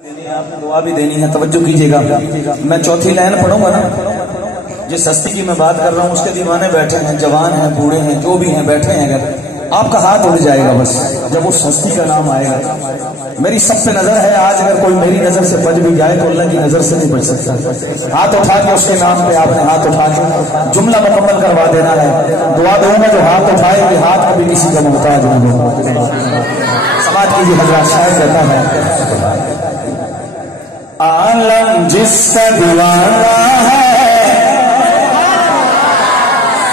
آپ نے دعا بھی دینی ہے، توجہ کیجیے گا. میں چوتھی لائن پڑھوں گا نا. جس ہستی کی میں بات کر رہا ہوں اس کے دیوانے بیٹھے ہیں، جوان ہیں، بوڑھے ہیں، جو بھی ہیں بیٹھے ہیں. اگر آپ کا ہاتھ اڑ جائے گا بس جب اس ہستی کا نام آئے گا. میری سب پہ نظر ہے، آج اگر کوئی میری نظر سے بچ بھی جائے تو اللہ کی نظر سے نہیں بچ سکتا. ہاتھ اٹھا کے اس کے نام پہ آپ نے ہاتھ اٹھا کے جملہ مکمل کروا دینا ہے. دعا دوں گا جو ہاتھ اٹھائے کہ ہاتھ کبھی کسی کا محتاج نہیں ہو. سماج کی یہ حضرات شاعر کہتا ہے عالم جس کا دیوانہ ہے،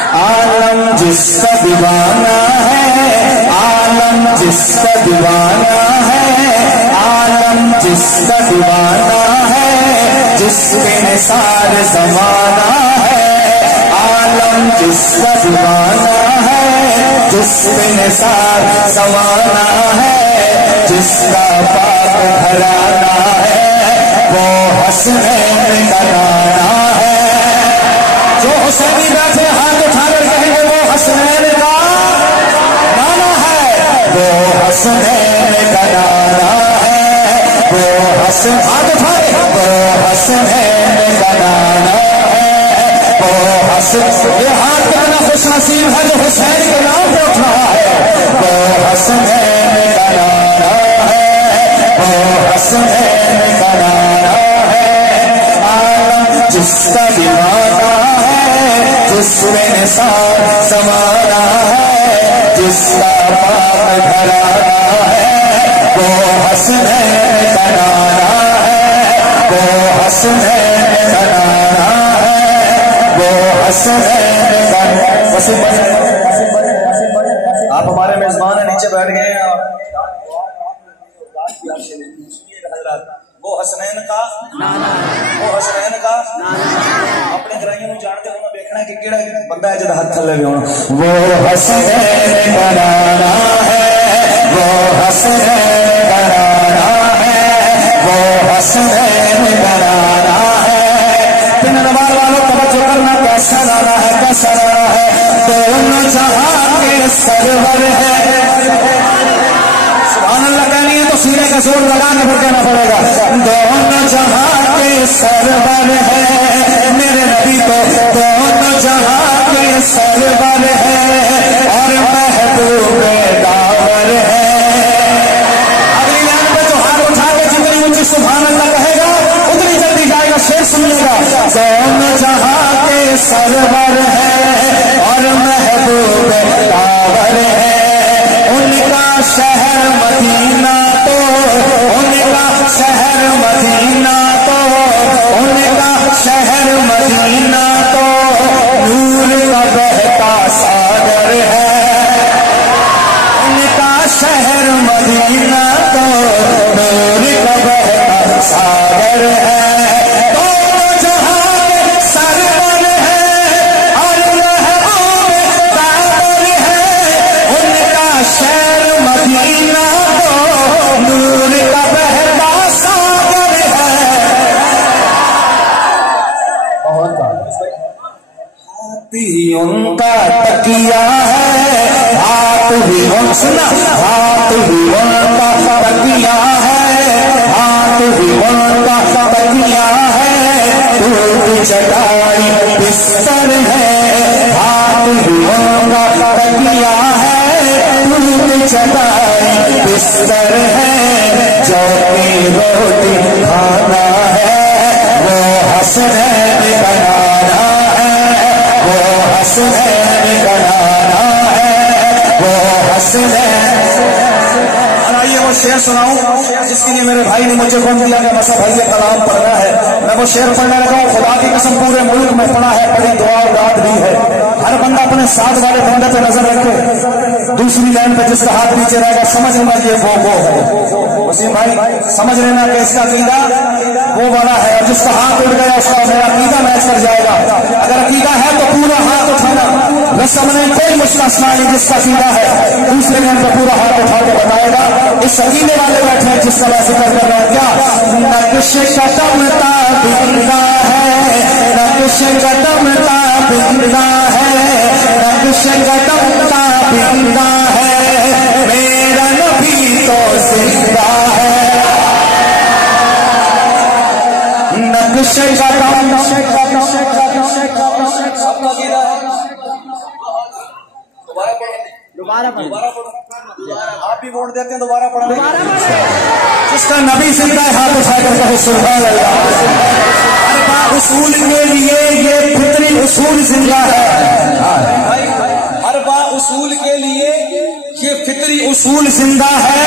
عالم جس کا دیوانہ ہے، عالم جس کا دیوانہ ہے، عالم جس کا دیوانہ ہے، جس کے نثار زمانہ ہے. عالم جس کا دیوانہ ہے، جس کے نثار زمانہ ہے، جس کا پاک گھرانہ ہے، وہ حسنین کا نانا ہے. جو حسینی بیٹھے ہاتھ اٹھا کر کہیں گے وہ حسنین کا نانا ہے، وہ حسنین کا نانا ہے، وہ حسن ہاتھ اٹھائے، وہ حسنین کا نانا ہے، وہ حسن. یہ ہاتھ کرنا خوش نصیب ہے جو حسین کے نام پہ اٹھ رہا ہے. وہ حسنین کا نانا ہے، وہ حسنین کا نانا ہے. عالم جس کا دیوانہ ہے، جس میں نثار زمانہ ہے، جس کا پاک گھرانہ ہے، وہ حسنین کا نانا ہے، وہ حسنین کا نانا ہے، وہ حسنین کا نانا. آپ ہمارے میزبان ہیں، نیچے بیٹھ گئے ہیں. وہ حسنین کا نانا ہے، وہ حسنین کا نانا ہے. اپنے گرائیوں میں جانتے ہونا دیکھنا ہے کہ کیڑا بندہ ہے جدا ہاتھ تھلے بھی ہونا. وہ حسنین کا نانا ہے، وہ حسنین کا نانا ہے، وہ حسنین کا نانا ہے. پن نوار والوں توجہ کرنا، کیسا نانا ہے، کیسا نانا ہے. دونوں جہاں کے سرور ہے. سبحان اللہ کہنی ہے تو سینے کا زور لگا کے پھر کہنا پڑے گا. دونوں جہاں کے سرور ہے میرے نبی تو، دونوں جہاں کے سرور ہے اور محبوب داور ہے. اگلی لائن پہ جو ہاتھ اٹھا کے جتنی اونچی سبحان اللہ کہے گا اتنی جلدی جائے گا. شیر سنیے گا. دونوں جہاں کے سرور ہے اور محبوب داور ہے. ان کا شہر مدینہ تو، ان کا شہر مدینہ تو، ان کا شہر مدینہ تو نور کا بہتا ساگر ہے. ان کا شہر مدینہ تو نور کا بہتا ساگر ہے. دونوں جہاں کے سرور ہے اور محبوب داور ہے. ان کا شہر مدینہ تو نور کا بہتا ساگر ہے. ہاتھ ہی ان کا تکیہ ہے، ہاتھ ہی ان سنا، ہاتھ ہی ان کا تکیہ ہے، ہاتھ ہی ان کا تکیہ ہے. ٹوٹ چٹائی بستر ہے، ہاتھ ہی ان کا تکیہ ہے. ٹوٹ چٹائی بستر ہے، جو کی روٹی کھانا ہے، وہ حسنین کا نانا ہے، وہ حسنین کا نانا ہے، وہ حسنین. آئیے وہ شعر سناؤں جس کے لیے میرے بھائی نے مجھے فون کیا کہ مسا بھائی کلام پڑھنا ہے. میں وہ شعر پڑھنے لگا ہوں. خدا کی قسم پورے ملک میں پڑھا ہے، بڑی دعا اور داد بھی ہے. ہر بندہ اپنے ساتھ والے بندے پہ نظر رکھے. دوسری لائن پہ جس کا ہاتھ نیچے رہے گا سمجھ لینا یہ وہ ہے. وسیم بھائی سمجھ لینا کہ اس کا عقیدہ وہ والا ہے، اور جس کا ہاتھ اٹھ گیا اس کا میرا عقیدہ میچ کر جائے گا. اگر عقیدہ ہے تو پورا ہاتھ اٹھانا. رسم میں کوئی مشکل نہیں. جس کا عقیدہ ہے دوسرے لائن پہ پورا ہاتھ اٹھا کے بتائے گا. اس عقیدے والے بیٹھے ہیں جس کا میں ذکر کر رہا ہوں. کیا نقش قدم تابندہ ہے، نقش قدم تابندہ ہے، نقش قدم تابندہ ہے. میرا نبی تو زندہ ہے. نقش قدم دوبارہ پڑھو آپ بھی ووٹ دیتے ہیں دوبارہ پڑھا. جس کا نبی زندہ ہے ہاتھ اٹھا کر کہو سبحان اللہ. اربع اصول کے لیے یہ فطری اصول زندہ ہے. اربع اصول کے لیے یہ فطری اصول زندہ ہے.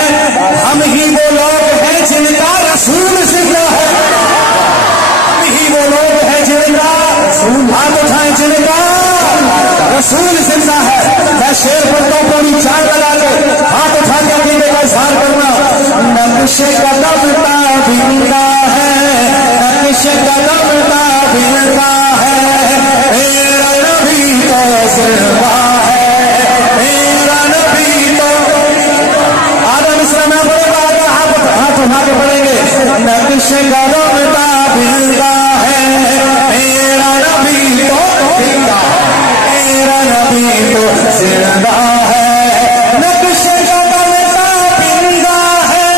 ہم ہی وہ لوگ ہیں جن کا رسول زندہ ہے. ہم ہی وہ لوگ ہیں جن کا رسول ہاتھ اٹھائیں جن کا رسول زندہ ہے. میں شیر پڑھتا ہوں پوری چار لگا کے ہاتھ اٹھا کے عقیدے کا اظہار کرنا. نقش قدم تابندہ ہے, نقش قدم تابندہ ہے, میرا نبی تو زندہ ہے, میرا نبی تو آدم اسلام میں پڑھے گا. ہاتھ اٹھا کے پڑھیں گے. نقش قدم تابندہ ہے, میرا نبی تو زندہ ہے, میرا نبی تو زندہ ہے. نقش قدم تابندہ ہے,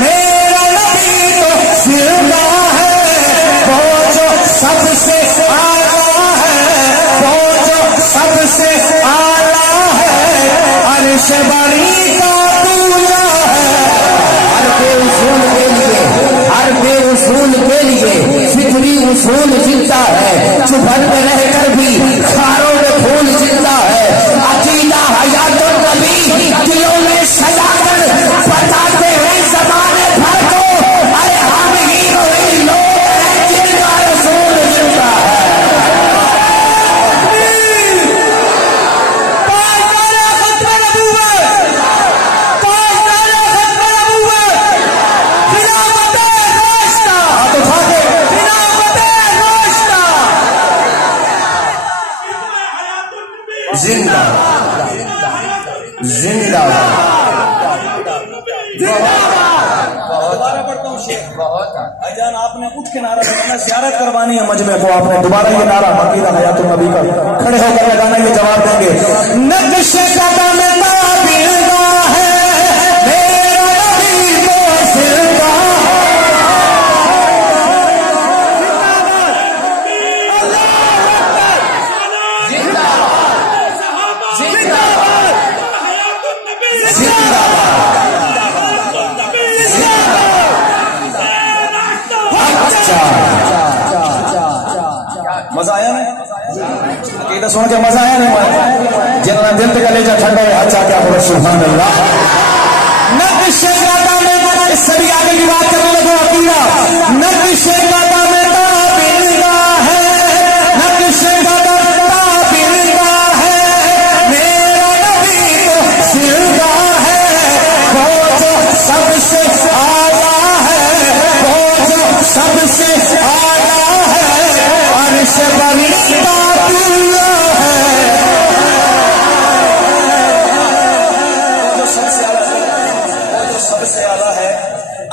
میرا نبی تو زندہ ہے. وہ جو سب سے اعلیٰ ہے, وہ جو سب سے اعلیٰ ہے, عرش بری کا دولا ہے. ہر بے اصول کے لیے, ہر بے اصول کے لیے فطری اصول زندہ ہے. چبھن میں رہ کر بھی خاروں میں پھول زندہ ہے. عقیدہ حیات النبی دلوں میں سجا کر بتاتے ہیں زمانے بھر کو, ارے ہم ہی وہی لوگ ہیں جن کا رسول زندہ ہے. زندہ زندہ دوبارہ پڑھتا ہوں شیخ. بھائی جان آپ نے اٹھ کے نعرہ لگانا, زیارت کروانی ہے مجمع کو. آپ نے دوبارہ یہ نعرہ عقیدہ حیات النبی کا کھڑے ہو کر لگانا, یہ جواب دیں گے. نقش قدم تابندہ ہے, میرا نبی تو زندہ مزہ آیا نا, عقیدہ سن کے مزہ آیا نہیں؟ جتنا دل کا لیجا ٹھنڈا ہے اچھا کیا پڑھو سبحان اللہ. نقش قدم اس سے بھی آگے کی بات کرنے لگو. عقیدہ نقش قدم تابندہ ہے, نقش قدم تابندہ ہے, میرا نبی تو زندہ ہے. وہ جو سب سے اعلیٰ ہے, وہ جو سب سے اعلیٰ ہے, عرش بری کا دولا ہے. سب سے اعلیٰ ہے,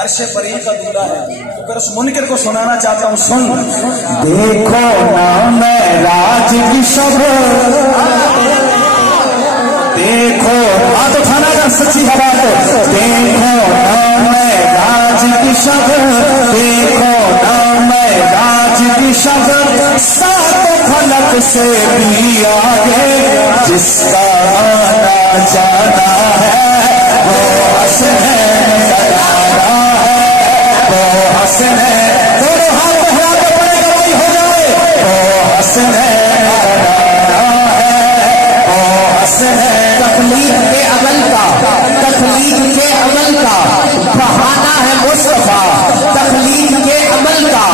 عرش بری کا دولہ ہے. تو پھر اس منکر کو سنانا چاہتا ہوں, سن. دیکھو نا معراج کی شب, دیکھو ہاتھ اٹھانا اگر سچی ہوا تو. دیکھو نا معراج کی شب, دیکھو نا معراج کی شب, سات فلک سے بھی آگے جس کا آنا جانا ہے, وہ حسین کا نعرہ ہے, وہ حسین دونوں ہاتھ اٹھا کے پڑے گواہی ہو جائے. وہ حسین کا نعرہ ہے, وہ حسین. تخلیق کے عمل کا, تخلیق کے عمل کا بہانہ ہے مصطفیٰ, تخلیق کے عمل کا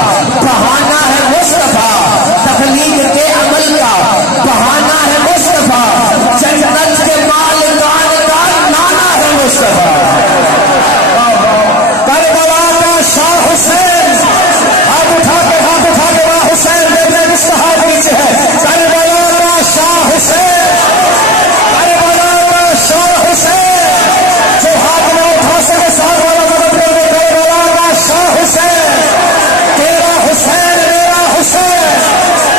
بہانہ ہے مصطفیٰ, تخلیق کے عمل کا بہانہ ہے مصطفیٰ. جنت کے مالکان کا نانا ہے مصطفیٰ. کربلا کا شاہ حسین, ہاتھ اٹھا کے وہاں حسین دیکھنے مستحاب نیچے ہے. کربلا کا شاہ حسین, کربلا کا شاہ حسین, جو ہاتھ میں اٹھا سکے ساتھ والا مدد کر دے. کربلا کا شاہ حسین, تیرا حسین میرا حسین,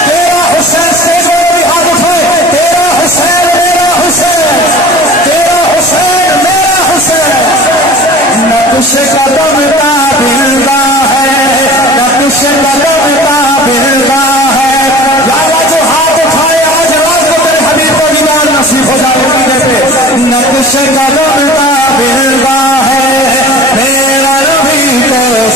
تیرا حسین سے جو بھی ہاتھ اٹھائے. تیرا حسین میرا حسین, تیرا حسین میرا حسین. نقش قدم تابندہ ہے, نقش قدم